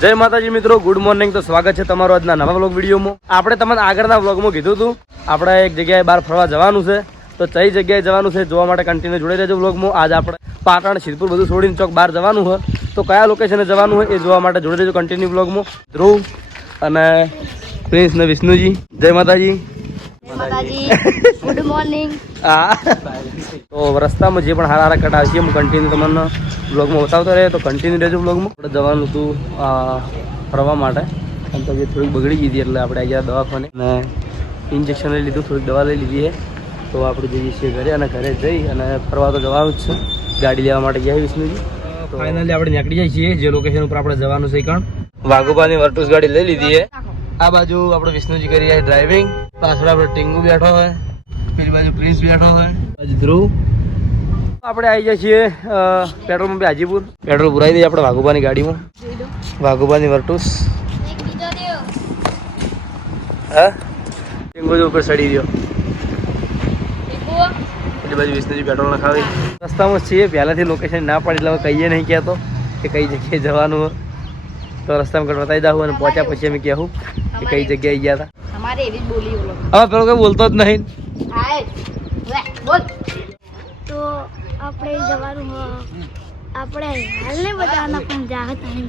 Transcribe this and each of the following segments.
જય માતાજી મિત્રો, ગુડ મોર્નિંગ. તો સ્વાગત છે તમારો આજના નવા વ્લોગ વિડીયોમાં. આપણે તમને આગળના વ્લોગમાં કીધું હતું આપણે એક જગ્યાએ બહાર ફરવા જવાનું છે. તો કઈ જગ્યાએ જવાનું છે જોવા માટે કન્ટિન્યુ જોડે રહેજો વ્લોગમાં. આજ આપણે પાટણ સિદ્ધપુર બધું છોડીને ચોક બહાર જવાનું હોય. તો કયા લોકેશને જવાનું હોય એ જોવા માટે જોડે રહેજો કન્ટિન્યુ વ્લોગમાં. ધ્રુવ અને પ્રિન્સ ને વિષ્ણુજી, જય માતાજી. Good morning. હા, તો રસ્તામાં જે પણ હારા હારા કટ આવશે હું કન્ટિન્યુ તમને બ્લોગમાં બતાવતો રહે. તો કન્ટિન્યુ રહેજો બ્લોગમાં. આપણે જવાનું હતું ફરવા માટે અને તબિયત થોડીક બગડી ગઈ હતી એટલે આપણે આવી ગયા દવાખાને અને ઇન્જેક્શન લઈ લીધું, થોડીક દવા લઈ લીધી છે. તો આપણે જઈએ છીએ ઘરે અને ઘરે જઈ અને ફરવા તો જવાનું જ છે. ગાડી લેવા માટે ગયા વિષ્ણુજી. તો ફાઇનલી આપણે નીકળી જઈએ છીએ જે લોકેશન ઉપર આપણે જવાનું છે. કારણ વાઘોબાની વર્ટુસ ગાડી લઈ લીધી છે. આ બાજુ આપણે વિષ્ણુજી કરી રહ્યા ડ્રાઇવિંગ, પાછળ આપણે ટીંગુ બેઠો હોય, પેલી બાજુ પ્રિન્સ બેઠો હોય, બાજુ ધ્રુવ. આપણે આવી જાય છીએ પેટ્રોલ પંપે હાજીપુર. પેટ્રોલ પુરાવી દઈએ આપણે વાઘોબાની ગાડીમાં, વાઘોબાની વર્ટુસ. હા, ટીંગુ ઉપર ચડી રહ્યો, પેલી બાજુ વિષ્ણુજી પેટ્રોલ નખાવી. રસ્તામાં છીએ, પહેલાથી લોકેશન ના પાડી એટલે કહીએ નહીં કહેતો કે કઈ જગ્યાએ જવાનું હોય. તો રસ્તામાં કઈ બતાવી દઉં અને પહોંચ્યા પછી અમે કહેવું કે કઈ જગ્યાએ ગયા હતા. અમારે એવી જ બોલી બોલો. હવે પેલો કઈ બોલતો જ નહીં. બોલ. તો આપણે જવાનું આપણે હાલ ને બધાના પણ જાહત નહીં.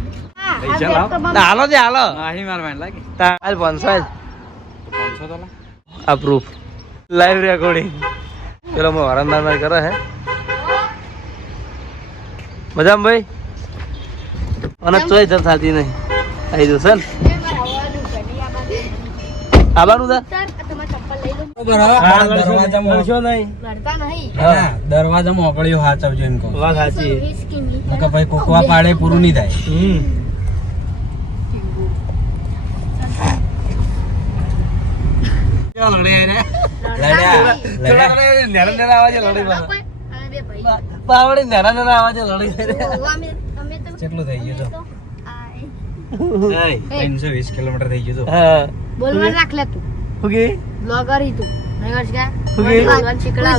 હાલો છે હાલો. હાલ 500 આ પ્રૂફ લાઈવ રેકોર્ડિંગ. પેલો વારંવાર કરે હે મજામાં ભાઈ અને ચોય જર થતી નહીં. આવી જશે ને આબાનું દરવાજા મોકળ્યો હાચવજો એમ કહો. વાત સાચી. ભાઈ કોકવા પાડે પૂરું નહીં થાય. કેટલું થઈ ગયું? 320 કિલોમીટર થઈ ગયું. બોલવા રાખ લે તું. ઓકે બ્લોગર હી તું. નહીં કે ઓકે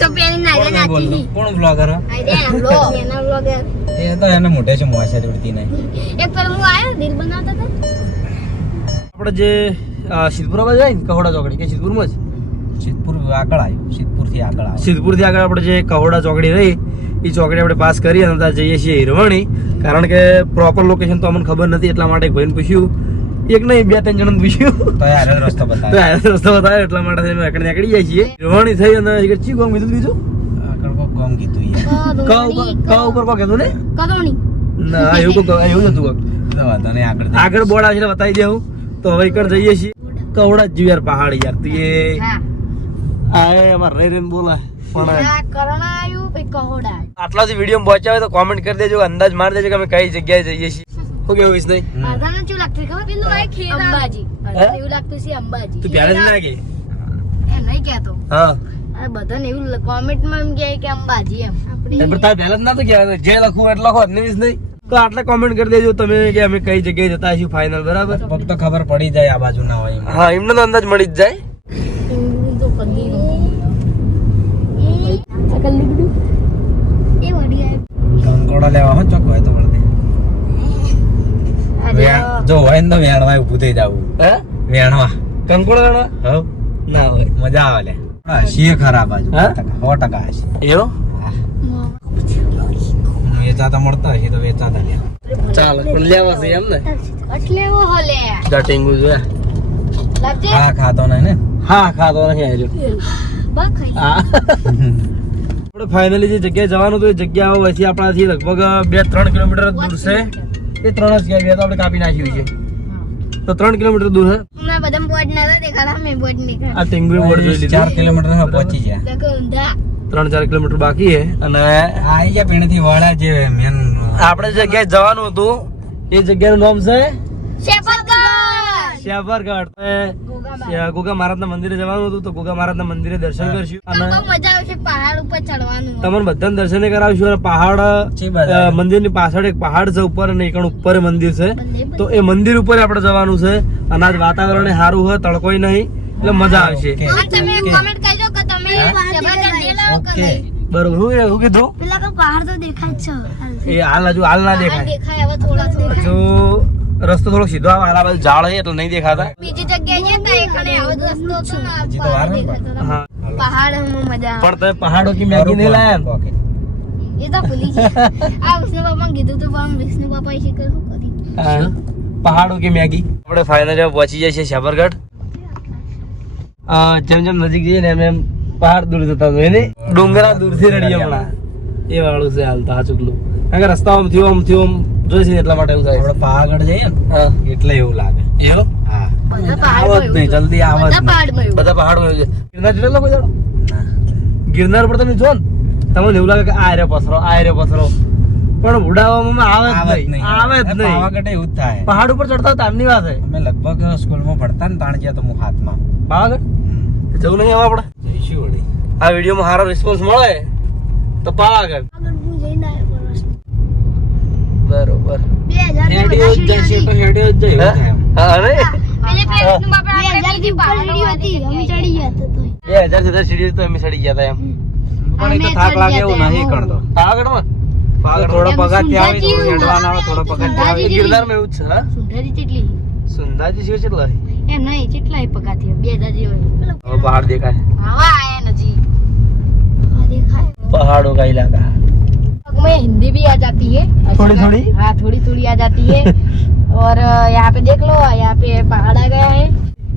તો પેલી નાઈ નાખી. કોણ બ્લોગર? એના બ્લોગર. એ તો એને મોઢે છે મોસે ઉડતી નહીં. એક પર હું આયો દિલ બનાવતા હતા. આપણે જે સિદ્ધપુરમાં જાય ને કહોડા ચોકડી કે સિદ્ધપુરમાં જ સિદ્ધપુર આગળ આવ્યું. સિદ્ધપુરથી આગળ આવ્યું. સિદ્ધપુરથી આગળ આપણે જે કહોડા ચોકડી રહી એ ચોકડી આપણે પાસ કરી અને ત્યાં જઈએ છીએ હિરવણી. કારણ કે પ્રોપર લોકેશન તો અમને ખબર નથી એટલા માટે ભાઈને પૂછ્યું, એક નહીં 2-3 જણને પૂછ્યું તો યાર રસ્તો બતાવ્યો. તો રસ્તો બતાવ્યો એટલા માટે અમે આગળ નીકળી જાય છીએ. હિરવણી થઈ અને ચી ગામ કીધું બીજું આગળ કોઈ ગામ કીધું યાર. કા ઉપર કોઈ કીધું ને કદોણી. ના એવું હતું વાંધો નહીં. આગળ બોર્ડ આવે છે બતાવી દેવું. તો હવે એકડ જઈએ છીએ કહોડા જ યાર પહાડ યાર. તું એ આ અમાર રહી રહીને બોલા પણ કરણ આયું પછી કહોડા. આટલાથી વિડીયો પહોંચ્યા હોય તો કોમેન્ટ કરી દેજો, અંદાજ મારી દેજો કે અમે કઈ જગ્યાએ જઈએ છીએ. શું કેવું વિષય? બધાને શું લાગતું ખબર? પેલું આ ખેરા અંબાજી. એવું લાગતું છે અંબાજી. તું પહેલેથી ના કે એ નહીં કહેતો. હા આ બધાને એવું કોમેન્ટમાં એમ કહે કે અંબાજી એમ. પણ તાર પહેલા જ ના તો કહેવાય, જે લખવું એટલે લખો ને વિષય નહીં. તો આટલા કોમેન્ટ કરી દેજો તમે કે અમે કઈ જગ્યાએ જતા હશું ફાઇનલ. બરાબર, ફક્ત ખબર પડી જાય આ બાજુ ના હોય. હા, એમને તો અંદાજ મળી જ જાય. તો કદી એ વડી કંકોડા લેવા હોય ચોક હોય તો મળે. જો હોય ને તો વેણવા ઊભું થઈ જવું. હે વેણવા કંકોડા હવ ના હોય, મજા આવે લે. શી ખરાબ બાજુ હા? 100% હશે. એવો વેચાતા મળતા હશે તો વેચાતા લે. ચાલ પણ લેવા છે એમ ને એટલે એવો હલે સ્ટાર્ટિંગ જોયા. લાગજે હા ખાતો નહીં ને. હા ખાતો નથી આવ્યો. બા ખાઈ હા આપણે ફાઇનલી જે જગ્યાએ જવાનું હતું એ જગ્યા વચ્ચે આપણાથી લગભગ 2-3 કિલોમીટર દૂર છે. એ 3 જ ગયા તો આપણે કાપી નાખ્યું છે. તો 3 કિલોમીટર દૂર છે. ના બધા બોર્ડ ના દેખાડા મે બોર્ડ દેખાડા. આ ટેંગુ બોર્ડ જોઈ લીધું. 4 કિલોમીટર માં પહોંચી ગયા. દેખો ઊંધા 3-4 કિલોમીટર બાકી છે અને આઈ ગયા પેણથી વાળા જે મેન આપણે જે જગ્યાએ જવાનું હતું એ જગ્યાનું નામ છે શેપરગઢ. શેપરગઢ. ગોગા મહારાજના મંદિરે જવાનું હતું તો ગોગા મહારાજના મંદિરે દર્શન કરશું અને બહુ મજા આવશે પહાડ ઉપર ચડવાનું. તમને બધાને દર્શન કરાવશું. અને પહાડ મંદિરની પાછળ એક પહાડ છે ઉપર અને એક ઉપર મંદિર છે. તો એ મંદિર ઉપર આપણે જવાનું છે અને આજ વાતાવરણ સારું હોય, તડકોય નહીં એટલે મજા આવશે. તમે કોમેન્ટ કરજો કે તમે શેપરગઢ ગયેલા કે નહીં. બરોબર. હું કીધું પેલા કે પહાડ તો દેખાય છે. એ હાલ ના દેખાય. દેખાય હવે થોડા જો રસ્તો થોડો સીધો આવે આ બાજુ ઝાડ છે એટલે નહીં દેખાતા બીજી જગ્યાએ જતા એ કણે આવો જ રસ્તો હતો ને હજી તો વાર ને દેખાતો હતો. હા પહાડમાં મજા આવે. પણ તમે પહાડો કી મેગી નહીં લાયા ને? એ તો ભૂલી ગયા. આ વિષ્ણુ બાપાને કીધું તું પણ વિષ્ણુ બાપા એ શીખર શું કર્યું? હા પહાડો કી મેગી. આપણે ફાઇનલ પહોંચી જાય છે સાબરગઢ. જેમ જેમ નજીક જઈએ ને એમ એમ પહાડ દૂર જતા હોય ને ડુંગરા દૂરથી રડીએ હમણાં એ વાળું છે હાલ તો આ ચૂકલું કારણ કે રસ્તા આમ થયું જોઈ છે એટલા માટે એવું થાય આપણે પાવાગઢ જઈએ ને હા એટલે એવું લાગે. એવો હા બધા આવો જ નહીં, પહાડમાં જલ્દી આવો જ બધા નહીં. પહાડમાં એવું. બધા પહાડમાં એવું છે ગિરનાર જોયેલો કોઈ દાડો? ના. ગિરનાર પર તમે જો ને તમને એવું લાગે કે આ રે પથરો પણ ઉડાવવામાં આવે જ નહીં આવે જ નહીં. પાવાગઢ એવું જ થાય. પહાડ ઉપર ચડતા તારની વાત છે. અમે લગભગ સ્કૂલમાં ભણતા ને તાણ ગયા તો હું હાથમાં. પાવાગઢ જવું નહીં હવે આપણે જઈશું વળી. આ વિડીયોમાં સારો રિસ્પોન્સ મળે તો પાવાગઢ. આગળ હું જઈને આવ્યો વર્ષ. બરોબર 2000 ની હેડ્યો જ બધા જઈશું સીડી તો હેડ્યો જ જઈએ, એવું થાય એમ. હા ને પેલે વિષ્ણુ બાપા આપણે બીજી પહાડો હતી અમે ચડી ગયા હતા તોય. 2000 સીધા સીડી તો અમે ચડી ગયા હતા એમ પણ એ તો થાક લાગે એવું નહીં કરતો. પાવાગઢમાં થોડો એમ પગથિયા આવે તો સુંધાજી હેડવાના આવે, થોડો પગથિયા આવે. ગિરનારમાં એવું જ છે હા સુંદરી કેટલી સુંદાજી છે કેટલા એમ નહીં કેટલાય પગાથિયા 2000 જેવા. હવે પહાડ દેખાય हवा आया नजी हाँ देखा है पहाड़ों का इलाका में हिंदी भी आ जाती है थोड़ी थोड़ी? हाँ थोड़ी थोड़ी आ जाती है और यहाँ पे देख लो यहाँ पे पहाड़ आ गया है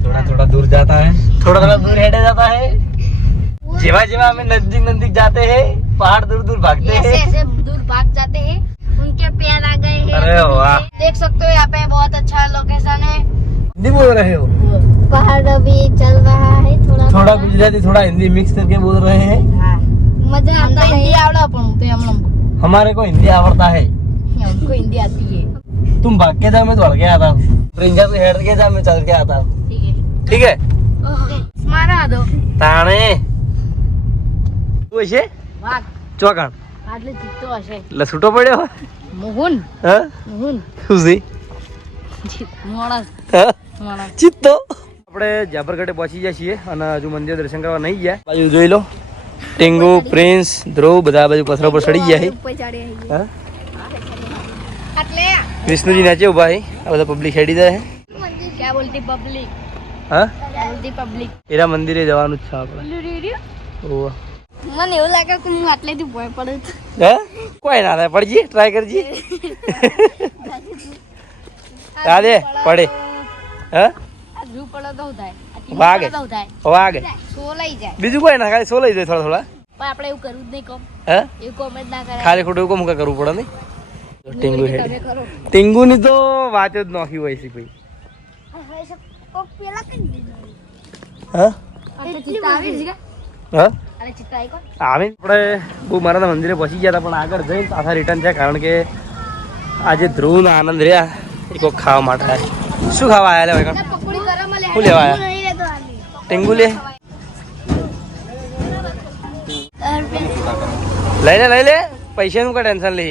થોડા થોડા દૂર જાતા હે. थोड़ा थोड़ा दूर हेडे जाता है जेवा जेवा हमें नजदीक नजदीक जाते हैं पहाड़ दूर दूर भागते ऐसे हैं ऐसे दूर भाग जाते हैं उनके पैर आ गए हैं अरे वाह। देख सकते हो यहाँ पे बहुत अच्छा लोकेशन है हिंदी बोल रहे हो पहाड़ अभी चल रहा है थोड़ा थोड़ा गुजराती थोड़ा हिंदी मिक्स करके बोल रहे हैं हाँ मजा आता है हिंदी आवड़ा पण तो हम लोग हमारे को हिंदी आवड़ता है हमको हिंदी आती है तुम भाग के जाओ मैं दौड़ के आता हूँ रिंगा से हेड के जाओ मैं चल के आता हूँ ठीक है ठीक है स्मारा दो ताणे તું છે वाघ ચોકાણ આટલે જીતતો હશે એટલે છૂટો પડ્યો મોહન હા મોહન શું છે માણસ હા માણસ ચિત્તો આપણે જાબરગઢે પહોંચી ગયા છીએ અને હજુ મંદિર દર્શન કરવા નહીં ગયા બાજુ જોઈ લો ટીંગુ પ્રિન્સ ધ્રુવ બધા બાજુ પથરા પર ચડી ગયા છે ઉપર ચડે હા આટલે વિષ્ણુજી નીચે ઉભા છે આ બધા પબ્લિક હેડી જાય क्या बोलती पब्लिक હા क्या बोलती पब्लिक એરા મંદિરે જવાનું જ છે આપણે ઓહ મને એવું લાગે કે હું આટલેથી ભોય પડું હા કોઈ ના થાય પડજી ટ્રાય કરજી રાધે પડે હા ધ્રુવ પડો તો થાય વાગે તો થાય વાગે સો લઈ જાય બીજું કોઈ ના ખાલી સો લઈ જાય થોડા થોડા પણ આપણે એવું કરવું જ નહીં કોમ હા એવું કોમ જ ના કરાય ખાલી ખોટું એવું મુકા કરવું પડે નહીં ટીંગુ તમે હેડ કરો ટીંગુની તો વાત જ નોખી હોય છે ભાઈ પેલા કઈ દીધું હા આપણે ચિત્તા આવી છે હા અરે ચિત્તા આવી કોણ આવે આપણે બહુ મારા મંદિરે પહોંચી ગયા હતા પણ આગળ જઈને પાછા રિટર્ન છે કારણ કે આજે ધ્રુવનો આનંદ રહ્યા એ કોક ખાવા માટે આવ્યા શું ખાવા આવ્યા લે ભાઈ પકોડી ગરમ લે શું લેવા આવ્યા નહીં લેતો આલી ટીંગુ લે લઈ લે પૈસાનું કોઈ ટેન્શન લે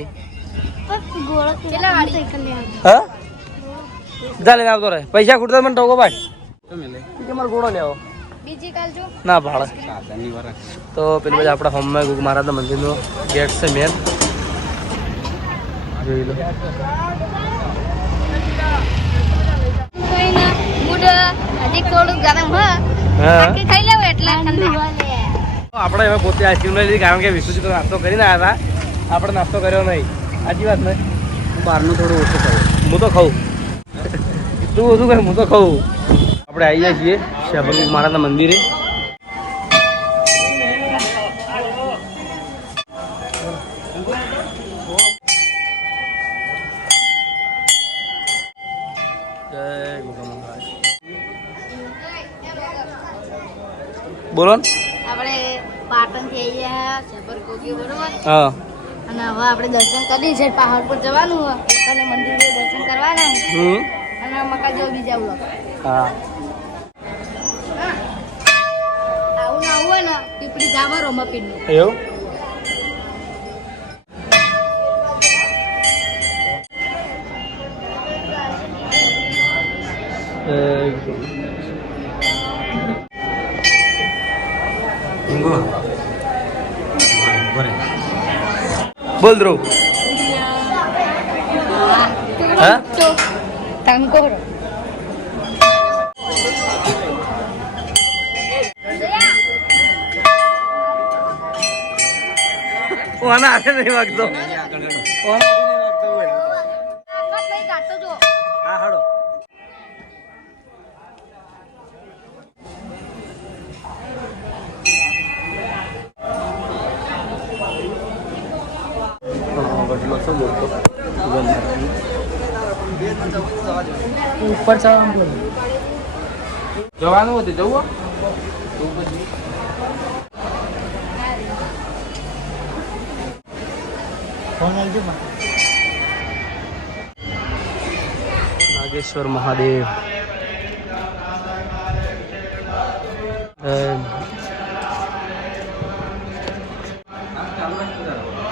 કેટલા વાળી હા જા લઈને આવતો રહે પૈસા ખૂટતા મને ટોકો ભાઈ મારે ઘોડો લેવો બીજી કાલ જો ના ભાડે સાદાની વરસ. તો પેલું બધા આપણા હોમમાં ગુગ મહારાજના મંદિરનો ગેટ છે મેન જોઈ લો કોઈ ના મૂડ હજી થોડું ગરમ હ હા બાકી ખાઈ લેવું એટલે ઠંડા આપણે હવે પોતે આઈસ્ક્રીમ લઈ લીધી કારણ કે વિષ્ણુજી તો નાસ્તો કરીને આવ્યા હતા આપણે નાસ્તો કર્યો નહીં સાચી વાત ને બહારનું થોડું ઓછું કરે. હું તો ખાઉં તું ઓછું કહે હું તો ખાઉં આપણે આવી જાય છીએ શાહબુગ મહારાજના મંદિરે જય ગોગા મહારાજ બોલો ને આપણે પાટણ થી આવી ગયા સબર કોકી બરોબર હા અને હવે આપણે દર્શન કરી છે પહાડ પર જવાનું હોય અને મંદિરે દર્શન કરવાના છે હમ અને મકા જો બીજા બ્લોક હા આવું ના હોય ને પીપળી જાવા રોમાપીર નું એવું હિંગો. બરે. બોલ ધ્રુવ હા અંકોરો કોના હાથે નહીં વાગતો હા હાડો ઉપર જવાનું હતું જવું નાગેશ્વર મહાદેવ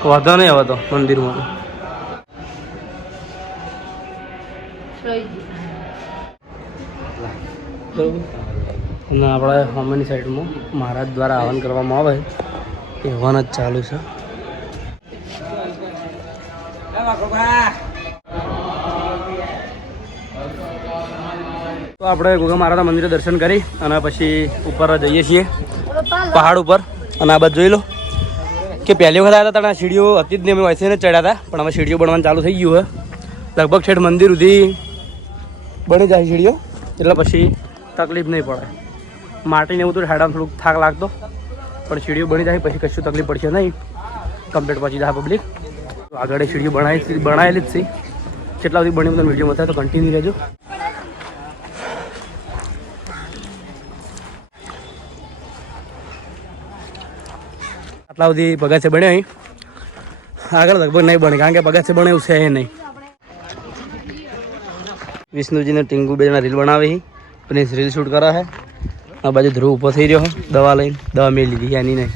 વાંધો નહીં હવે તો મંદિરમાં અને આપણે સામેની સાઈડમાં મહારાજ દ્વારા હવન કરવામાં આવે એ હવન જ ચાલુ છે તો આપણે ગોગા મહારાજના મંદિરે દર્શન કરી અને પછી ઉપર જઈએ છીએ પહાડ ઉપર અને આ બાજુ જોઈ લો કે પહેલી વખત આવ્યા હતા ત્યાં સીડીઓ હતી જ નહીં, અમે વૈસે જ ચડ્યા હતા પણ હવે સીડીઓ બનવાનું ચાલુ થઈ ગયું છે લગભગ છેડ મંદિર સુધી બની જાય સીડીઓ એટલે પછી તકલીફ નહીં પડે. માટીને એવું તો હેડામાં થોડુંક થાક લાગતો પણ સીડીઓ બની જાય પછી કશું તકલીફ પડશે નહીં, કમ્પ્લીટ પહોંચી જાય પબ્લિક. આગળ સીડીઓ બનાવેલી જ છે, કેટલા સુધી બની બધા વિડીયો બતાવે તો કન્ટિન્યુ રહેજો. આટલા સુધી પગાસે બને અહીં, આગળ લગભગ નહીં બને કારણ કે પગાસે બને એવું છે નહીં. વિષ્ણુજીને ટીંગુ બે જણા રીલ બનાવી, પ્રિન્સ રીલ શૂટ કરા છે. આ બાજુ ધ્રુવ ઊભો થઈ રહ્યો દવા લઈને, દવા મેં લીધી એની નહીં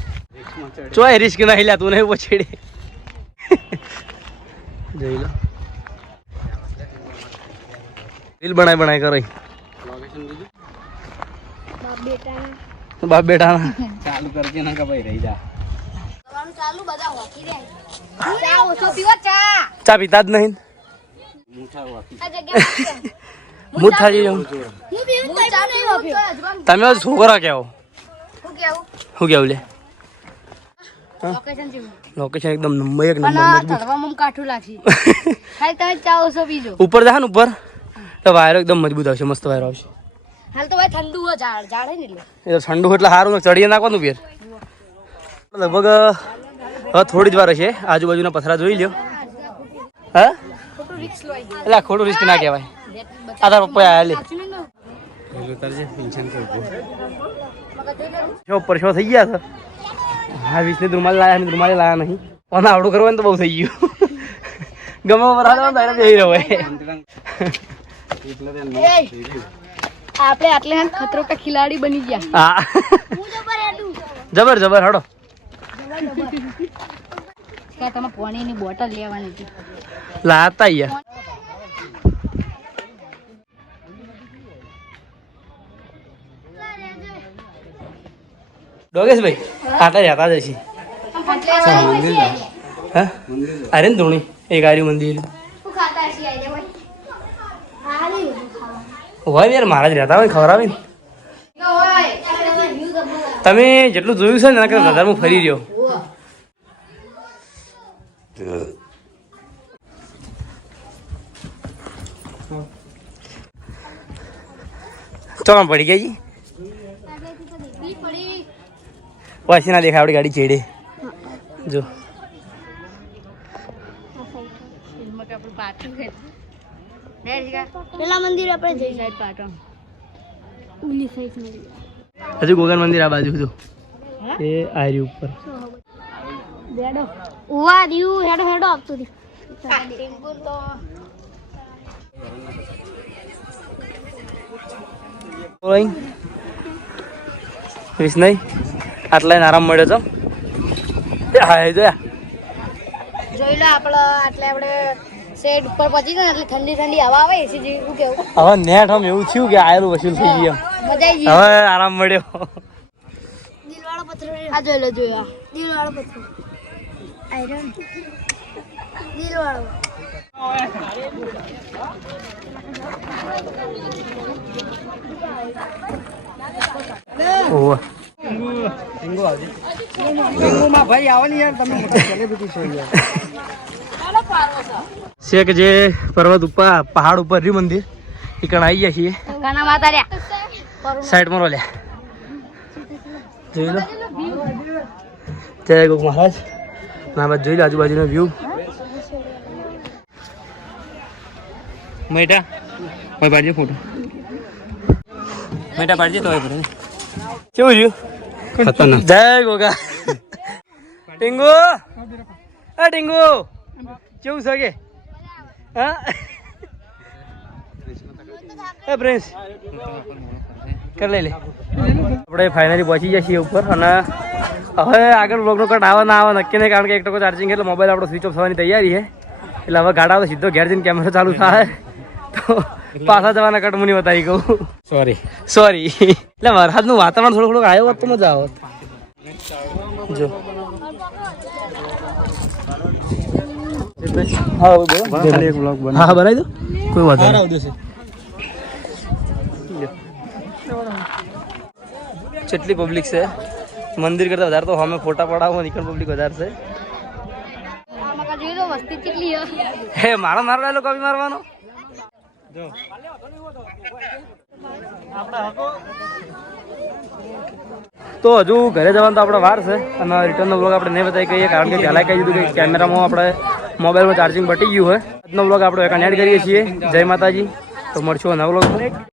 ચોય રિસ્ક નહીં લ્યા તું નહીં પછેડે જોઈ લો રીલ બનાય કરે બાપ બેટા ચાલુ કરજે ના કે ભાઈ રહી જા ચાલુ બધા હોકી રે ચા ઓછો પીવો ચા ચા પીતા જ નહીં મૂઠા વાકી આ જગ્યા મૂઠ થાજી જાઉં હું પીવું ચા નહીં પીવો તમે છોકરા કેવો હું કેવું શું કેવું લે લોકેશન જેવું લોકેશન એકદમ નંબર એક પણ નંબર આ મજબૂત. તળવામાં કાઠું લાગશે ખાલી તમે ચા ઓછો પીજો ઉપર જા ને ઉપર તો વાયરો એકદમ મજબૂત આવશે, મસ્ત વાયરો આવશે. હાલ તો ભાઈ ઠંડુ હોય ઝાડ ને એટલે એ તો ઠંડુ એટલે સારું ને ચડીએ નાખવાનું ફેર લગભગ હવે થોડી જ વાર હશે. આજુબાજુના પથરા જોઈ લ્યો. હા ખોટું રિસ્ક લઈ ગયો એટલે ખોટું રિસ્ક ના કહેવાય. આ તારા પપ્પા આયા લે ઉતરજે ટેન્શન કરજો શો ઉપર શો થઈ ગયા છે. હા વીસને રૂમાલ લાયા ને રૂમાલે લાયા નહીં, પણ આવડું કરવાનું તો બહુ થઈ ગયું. ગમે વરાળ તારે જઈ રહ્યો આપણે આટલે ખતરો કા ખિલાડી બની ગયા. હા જબર જબર હડો કે તમે પાણીની બોટલ લેવાની હતી લાતા યાર. ડોગેશભાઈ આટલા જતા જ છે. હા અરે ને ધોણી એક આર્યું મંદિર હોય યાર, મહારાજ રહેતા હોય ખવડાવે ને. તમે જેટલું જોયું છે ને એના કરતા વધારે હું ફરી રહ્યો. ચોમ પડી ગયા જી પછી ના દેખાય આપડી ગાડી ચેડે જો. પેલા મંદિર આપણે જઈ સાઈડ પાટણ ઉલી સાઈડ હજુ ગોગન મંદિર આ બાજુ જો એ આર્યું ઉપર બેડો ઉવા દીવું હેડો હેડો આપતો દી ટેમ્પો તો વીસ નહીં આટલા આરામ મળ્યો તો. હા જોયા જોઈ લો આપણે શેડ ઉપર પહોંચી ગયો એટલે ઠંડી ઠંડી હવા આવે એસી જેવું શું કેવું હવે નેટ આમ એવું થયું કે આયેલું વસૂલ થઈ ગયું. મજા આવી હવે આરામ મળ્યો. દિલવાળો પથ્થર આ જોઈ લો જોયા દિલવાળો પથ્થર આયરન દિલવાળો ઓહ ભાઈ આવો ને યાર તમે મોટા સેલિબ્રિટી છો યાર છે કે જે પર્વત ઉપર પહાડ ઉપર રહ્યું મંદિર એ કણ આવી ગયા છીએ ઘણા માતા રહ્યા સાઈડમાં રોલ્યા જોઈ લો જય ગોક મહારાજ ના બાદ જોઈ લો આજુબાજુનો વ્યૂ મેટા ભાઈ પાડજે ફોટો મેટા પાડજે તો કેવું રહ્યું ખતરનાક જય ગોગા ટીંગુ આ ટીંગુ કેવું છે કે હા એ પ્રિન્સ કર લે આપણે ફાઇનલી પહોંચી ગયા છીએ ઉપર અને હવે આગળ બ્લોગનો કટ આવે ના આવે નક્કી નહીં કારણ કે 1% ચાર્જિંગ એટલે મોબાઈલ આપણો સ્વિચ ઓફ થવાની તૈયારી છે એટલે હવે ગાડા તો સીધો ઘેર જઈને કેમેરો ચાલુ થાય તો પાછા જવાના કટ મુની બતાવી કહું સોરી એટલે વરસાદનું વાતાવરણ થોડું આવ્યો હોત તો મજા આવત જો હા બોલો હા બનાવી દો કોઈ વાંધો નહીં કેટલી પબ્લિક છે મંદિર કરતા વધારે તો અમે ફોટા પડાવો નીકળ પબ્લિક વધારે છે આમાં જોઈ લો વસ્તી કેટલી હે મારો ડાયલોગ કવિ મારવાનો જો તો હજુ ઘરે જવાનું તો આપણે વાર છે અને રિટર્નનો બ્લોગ આપણે નહીં બતાવી કહીએ કારણ કે પહેલાં કહી દીધું કે કેમેરામાં આપણે મોબાઈલમાં ચાર્જિંગ પટી ગયું હોય આજનો બ્લોગ આપણે એડ કરીએ છીએ જય માતાજી તો મળશું નવા બ્લોગમાં